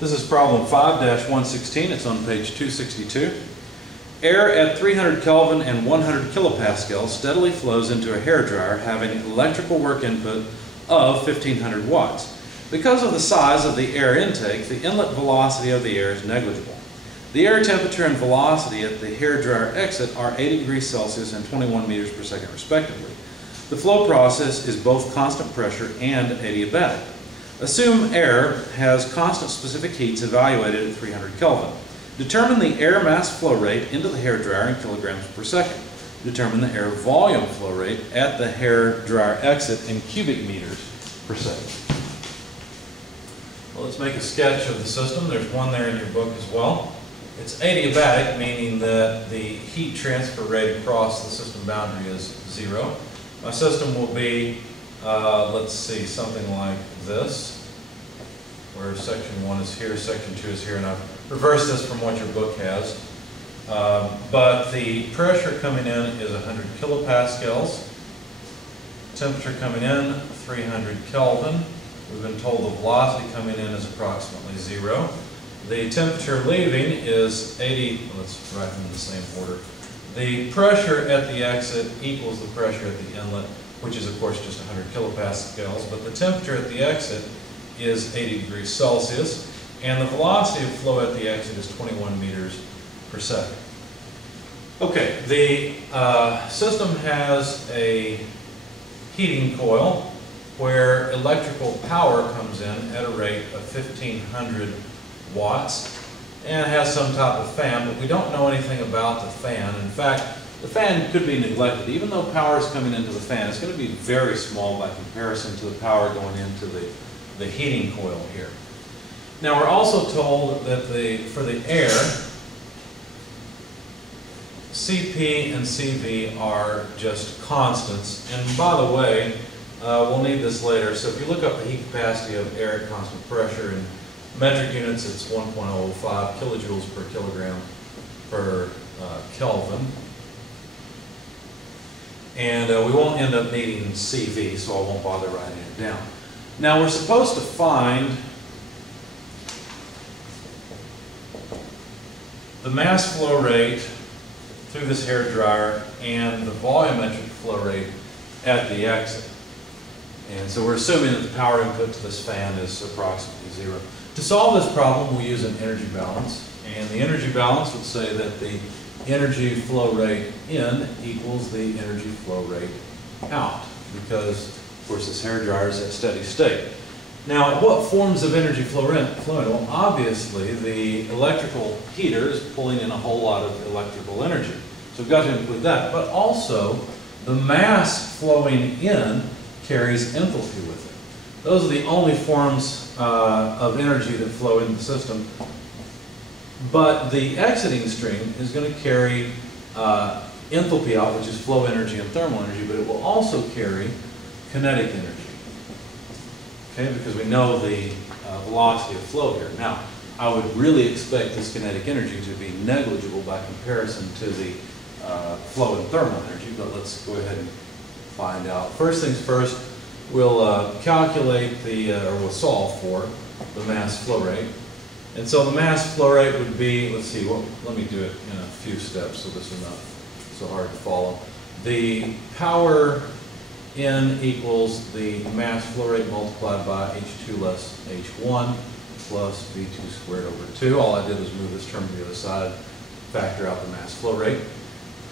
This is problem 5-116. It's on page 262. Air at 300 Kelvin and 100 kilopascals steadily flows into a hairdryer having electrical work input of 1500 watts. Because of the size of the air intake, the inlet velocity of the air is negligible. The air temperature and velocity at the hairdryer exit are 80 degrees Celsius and 21 meters per second respectively. The flow process is both constant pressure and adiabatic. Assume air has constant specific heats evaluated at 300 Kelvin. Determine the air mass flow rate into the hairdryer in kilograms per second. Determine the air volume flow rate at the hairdryer exit in cubic meters per second. Well, let's make a sketch of the system. There's one there in your book as well. It's adiabatic, meaning that the heat transfer rate across the system boundary is 0. My system will be, let's see, something like this, where section 1 is here, section 2 is here, and I've reversed this from what your book has. But the pressure coming in is 100 kilopascals, temperature coming in 300 Kelvin. We've been told the velocity coming in is approximately 0. The temperature leaving is 80, let's write them in the same order. The pressure at the exit equals the pressure at the inlet, which is of course just 100 kilopascals, but the temperature at the exit is 80 degrees Celsius, and the velocity of flow at the exit is 21 meters per second. Okay, the system has a heating coil where electrical power comes in at a rate of 1500 watts and has some type of fan, but we don't know anything about the fan. In fact, the fan could be neglected. Even though power is coming into the fan, it's going to be very small by comparison to the power going into the heating coil here. Now we're also told that for the air, Cp and Cv are just constants. And by the way, we'll need this later. So if you look up the heat capacity of air at constant pressure in metric units, it's 1.05 kilojoules per kilogram per Kelvin. And we won't end up needing Cv, so I won't bother writing it down. Now we're supposed to find the mass flow rate through this hairdryer and the volumetric flow rate at the exit. And so we're assuming that the power input to this fan is approximately 0. To solve this problem, we use an energy balance. And the energy balance would say that the energy flow rate in equals the energy flow rate out, because, of course, this hairdryer is at steady state. Now, what forms of energy flow in? Well, obviously, the electrical heater is pulling in a whole lot of electrical energy. So we've got to include that. But also, the mass flowing in carries enthalpy with it. Those are the only forms of energy that flow into the system. But the exiting stream is going to carry enthalpy out, which is flow energy and thermal energy, but it will also carry kinetic energy. Okay, because we know the velocity of flow here. Now, I would really expect this kinetic energy to be negligible by comparison to the flow and thermal energy, but let's go ahead and find out. First things first, we'll calculate or we'll solve for the mass flow rate. And so the mass flow rate would be, let's see, well, let me do it in a few steps so this is not so hard to follow. The power in equals the mass flow rate multiplied by H2 less H1 plus V2 squared over 2. All I did was move this term to the other side, factor out the mass flow rate.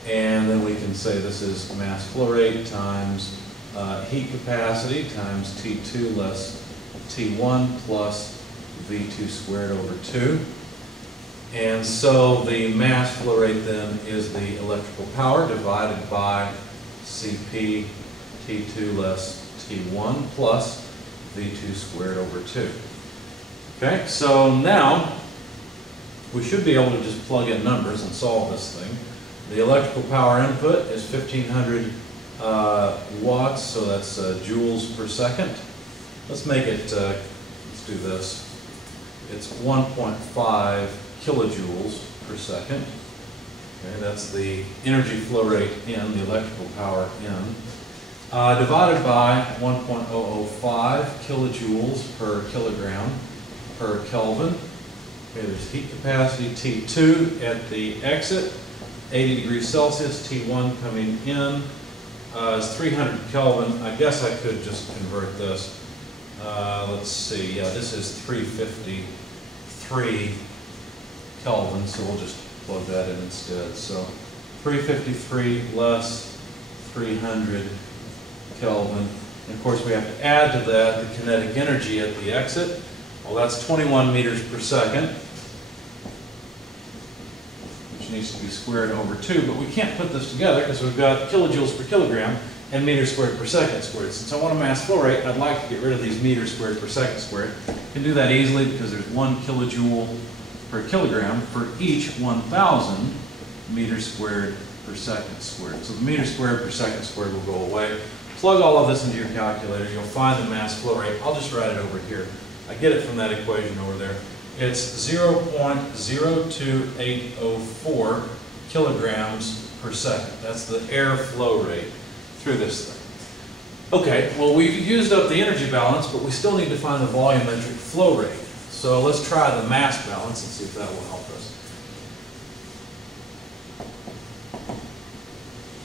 And then we can say this is mass flow rate times heat capacity times T2 less T1 plus V2 squared over 2. And so the mass flow rate then is the electrical power divided by Cp T2 less T1 plus V2 squared over 2. Okay, so now we should be able to just plug in numbers and solve this thing. The electrical power input is 1500 watts, so that's joules per second. Let's make it, let's do this. It's 1.5 kilojoules per second. Okay, that's the energy flow rate in, the electrical power in. Divided by 1.005 kilojoules per kilogram per Kelvin. Okay, there's heat capacity T2 at the exit, 80 degrees Celsius, T1 coming in is 300 Kelvin. I guess I could just convert this. Let's see, yeah, this is 353 Kelvin, so we'll just plug that in instead. So 353 less 300 Kelvin. And of course we have to add to that the kinetic energy at the exit. Well, that's 21 meters per second, which needs to be squared over 2, but we can't put this together because we've got kilojoules per kilogram and meters squared per second squared. Since I want a mass flow rate, I'd like to get rid of these meters squared per second squared. You can do that easily because there's 1 kilojoule per kilogram for each 1,000 meters squared per second squared. So the meters squared per second squared will go away. Plug all of this into your calculator. You'll find the mass flow rate. I'll just write it over here. I get it from that equation over there. It's 0.02804 kilograms per second. That's the air flow rate through this thing. Okay, well, we've used up the energy balance, but we still need to find the volumetric flow rate. So let's try the mass balance and see if that will help us.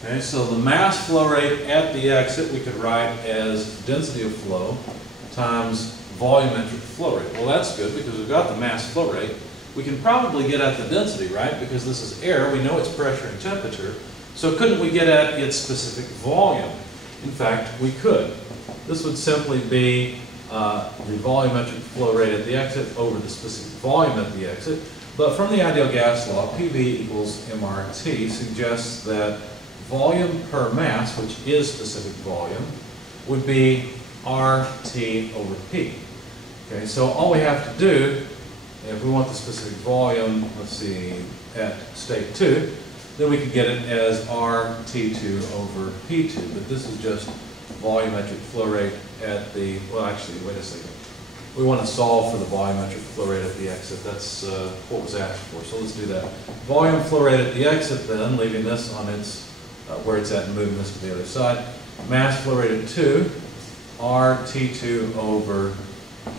Okay, so the mass flow rate at the exit we could write as density of flow times volumetric flow rate. Well, that's good because we've got the mass flow rate. We can probably get at the density, right? Because this is air, we know its pressure and temperature. So couldn't we get at its specific volume? In fact, we could. This would simply be the volumetric flow rate at the exit over the specific volume at the exit. But from the ideal gas law, PV equals MRT suggests that volume per mass, which is specific volume, would be RT over P. Okay, so all we have to do, if we want the specific volume, let's see, at state 2, then we could get it as RT2 over P2. But this is just volumetric flow rate at the, well actually, wait a second. We want to solve for the volumetric flow rate at the exit. That's what was asked for, so let's do that. Volume flow rate at the exit then, leaving this on its, where it's at and moving this to the other side. Mass flow rate at 2, RT2 over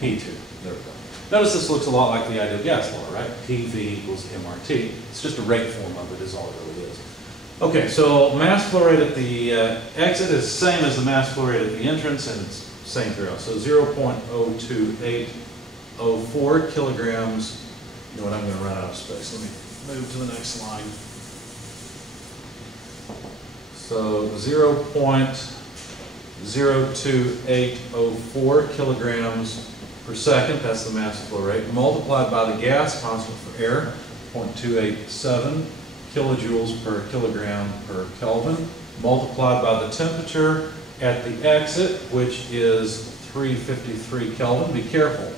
P2. There we go. Notice this looks a lot like the ideal gas law, right? PV equals MRT. It's just a rate form of it is all it really is. Okay, so mass flow rate at the exit is the same as the mass flow rate at the entrance, and it's same throughout. So 0.02804 kilograms. You know what, I'm going to run out of space. Let me move to the next line. So 0.02804 kilograms per second, that's the mass flow rate, multiplied by the gas constant for air, 0.287 kilojoules per kilogram per Kelvin, multiplied by the temperature at the exit, which is 353 Kelvin. Be careful.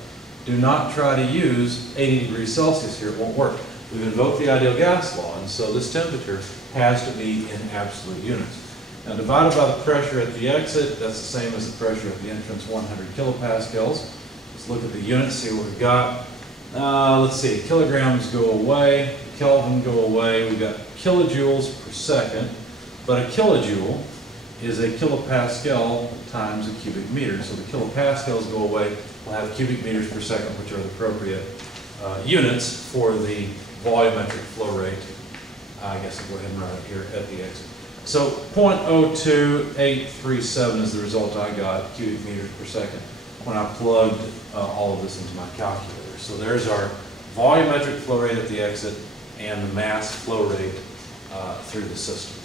Do not try to use 80 degrees Celsius here. It won't work. We've invoked the ideal gas law, and so this temperature has to be in absolute units. Now, divided by the pressure at the exit, that's the same as the pressure at the entrance, 100 kilopascals. Let's look at the units, see what we've got. Let's see, kilograms go away, Kelvin go away. We've got kilojoules per second, but a kilojoule is a kilopascal times a cubic meter. So the kilopascals go away. We'll have cubic meters per second, which are the appropriate units for the volumetric flow rate. I guess I'll go ahead and write it here at the exit. So 0.02837 is the result I got, cubic meters per second, when I plugged all of this into my calculator. So there's our volumetric flow rate at the exit and the mass flow rate through the system.